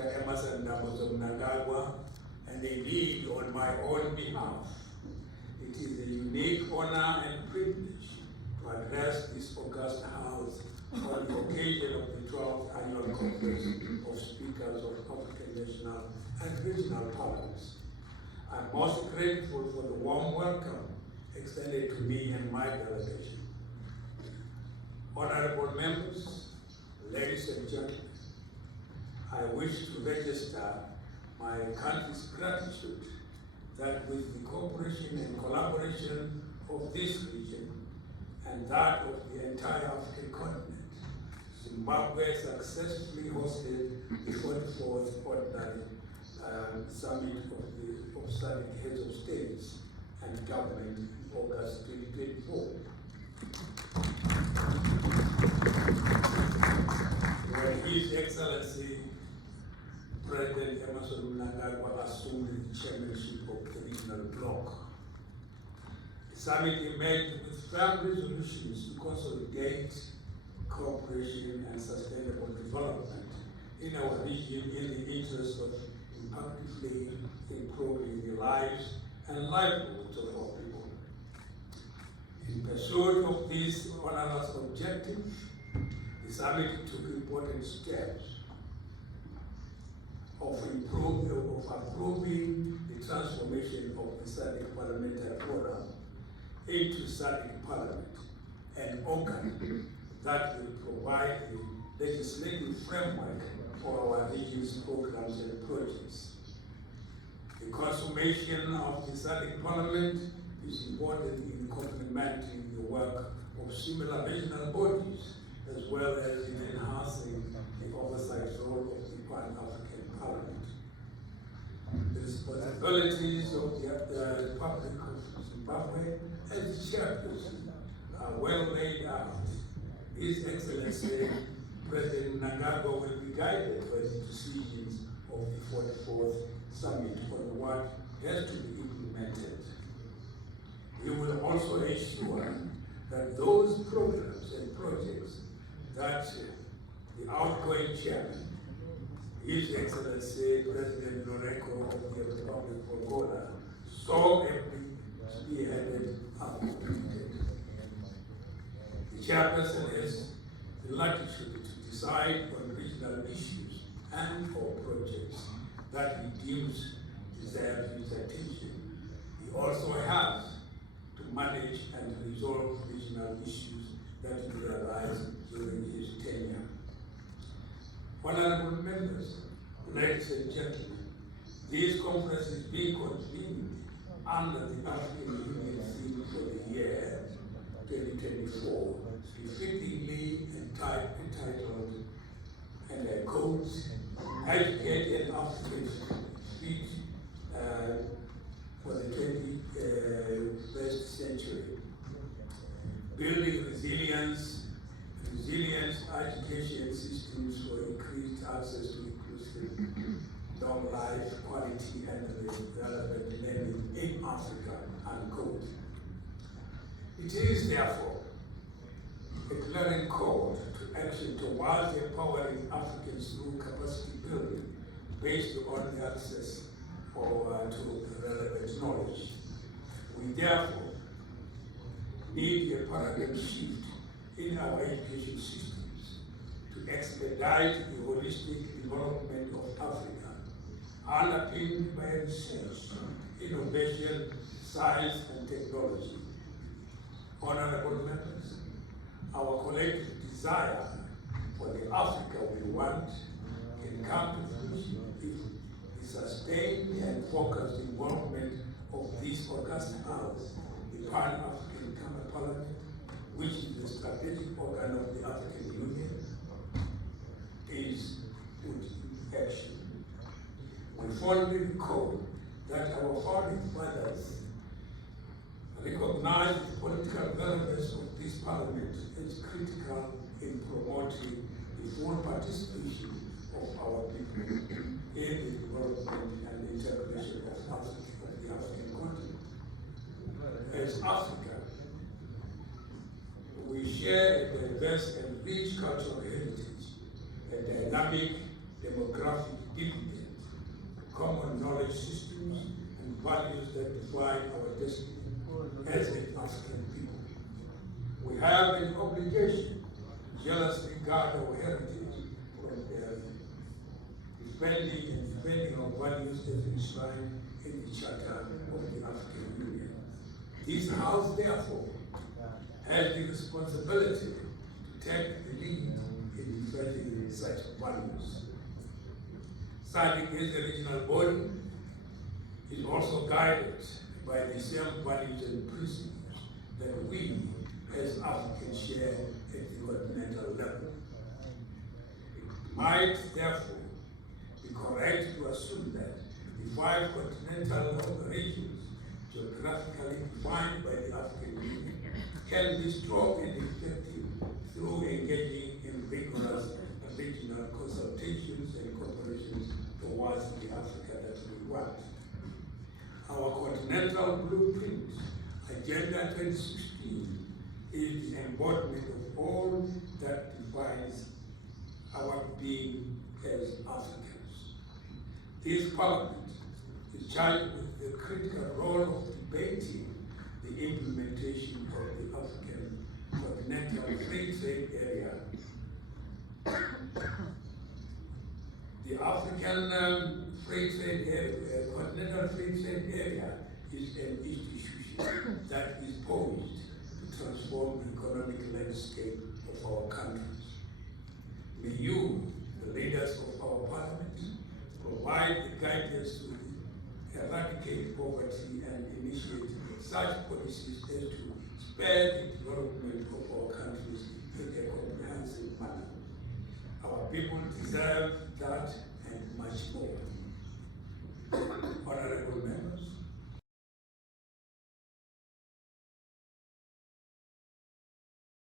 Dr. Emerson Mnangagwa, and indeed on my own behalf. It is a unique honor and privilege to address this august house on the occasion of the 12th Annual Conference of Speakers of African National and Regional Parliaments. I'm most grateful for the warm welcome extended to me and my delegation. Honorable members, ladies and gentlemen, I wish to register my country's gratitude that with the cooperation and collaboration of this region and that of the entire African continent, Zimbabwe successfully hosted the 44th Ordinary Summit of SADC Heads of States and Government in August 2024. When His Excellency President Emerson Mnangagwa assumed the chairmanship of the regional bloc, the summit emerged with firm resolutions to consolidate cooperation and sustainable development in our region in the interest of impactfully improving the lives and livelihoods of our people. In pursuit of this onerous objective, the summit took important steps of approving the transformation of the SADC Parliamentary Forum into SADC Parliament, an organ that will provide the legislative framework for our region's programs and projects. The consummation of the SADC Parliament is important in complementing the work of similar regional bodies, as well as in enhancing the oversight role of the Pan-African Parliament. The responsibilities of the Republic of Zimbabwe as chairperson are well laid out. His Excellency President Mnangagwa will be guided by the decisions of the 44th Summit on what has to be implemented. He will also ensure that those programs and projects that the outgoing chairman, His Excellency President Loreko of the Republic of Angola, so ably spearheaded are completed. The chairperson has the latitude to decide on regional issues and or projects that he deems deserve his attention. He also has to manage and resolve regional issues that will arise during his tenure. Honorable members, ladies and gentlemen, this conference is being convened under the African Union theme for the year 2024, befittingly entitled, and I quote, "Educate an African Fit for the 21st century, building resilience education systems for increased access to inclusive long life, quality, and relevant learning in Africa," unquote. It is therefore a clarion call to action towards empowering Africans through capacity building based on the access to relevant knowledge. We therefore need a paradigm shift in our education systems to expedite the holistic development of Africa, underpinned by research, innovation, science, and technology. Honorable members, our collective desire for the Africa we want can come to fruition if the sustained and focused involvement of this august house, the Pan-African Parliament, which is the strategic organ of the African Union, is put in action. We fondly recall that our founding fathers recognized the political relevance of this parliament as critical in promoting the full participation of our people in the development and integration of the African continent. As Africa, we share a diverse and rich cultural heritage, a dynamic demographic deep common knowledge systems and values that define our destiny as an African people. We have an obligation to jealously guard our heritage from defending our values as enshrined in the Charter of the African Union. This House, therefore, has the responsibility to take the lead in defending such values. SADC as a regional body is also guided by the same values and principles that we as Africans share at the continental level. It might therefore be correct to assume that the 5 continental regions geographically defined by the African Union can be strong and effective through engaging in rigorous regional consultations and cooperations towards the Africa that we want. Our continental blueprint, Agenda 2016, is the embodiment of all that defines our being as Africans. This Parliament is charged with the critical role of debating the implementation of the African Continental Free Trade Area. The African Free Trade Area, Continental Free Trade Area, is an institution that is poised to transform the economic landscape of our countries. May you, the leaders of our parliament, provide the guidance to eradicate poverty and initiate such policies as to spur the development of our countries in a comprehensive manner. Our people deserve that and much more. Honorable members,